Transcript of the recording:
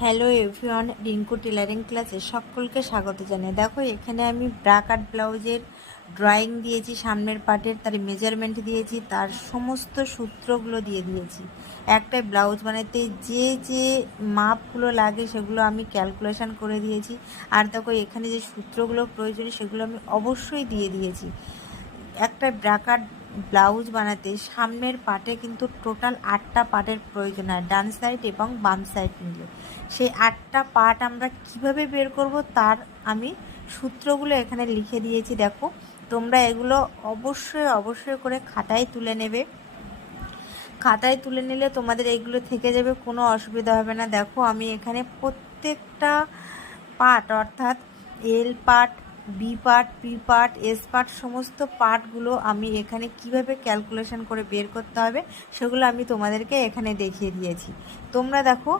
Hello everyone, Rinku tailoring ক্লাসে সকলকে স্বাগত জানাই। দেখো এখানে আমি ব্রা কাট ব্লাউজের ড্রয়িং দিয়েছি, সামনের পার্টের তার মেজারমেন্ট দিয়েছি, তার সমস্ত সূত্রগুলো দিয়ে দিয়েছি। একটা ব্লাউজ বানাতে যে যে মাপগুলো লাগে সেগুলো আমি ক্যালকুলেশন করে দিয়েছি। আর দেখো এখানে যে সূত্রগুলো প্রয়োজন সেগুলো আমি অবশ্যই দিয়ে দিয়েছি। একটা ব্রা কাট ব্লাউজ বানাতে সামনের পার্টে কিন্তু টোটাল 8টা পার্টের প্রয়োজন হয়, ডান সাইড এবং বাম সাইড মিলে। সেই 8টা পার্ট আমরা কিভাবে বের করব তার আমি সূত্রগুলো এখানে লিখে দিয়েছি। দেখো তোমরা এগুলো অবশ্যই করে খাতায় তুলে নেবে। খাতায় তুলে নিলে তোমাদের এগুলো থেকে যাবে, কোনো অসুবিধা হবে না। দেখো আমি এখানে প্রত্যেকটা পার্ট অর্থাৎ L part, B part, P part, S part সমস্ত পার্টগুলো আমি এখানে কিভাবে ক্যালকুলেশন করে বের করতে হবে সেগুলো আমি তোমাদেরকে এখানে দেখিয়ে দিয়েছি। তোমরা দেখো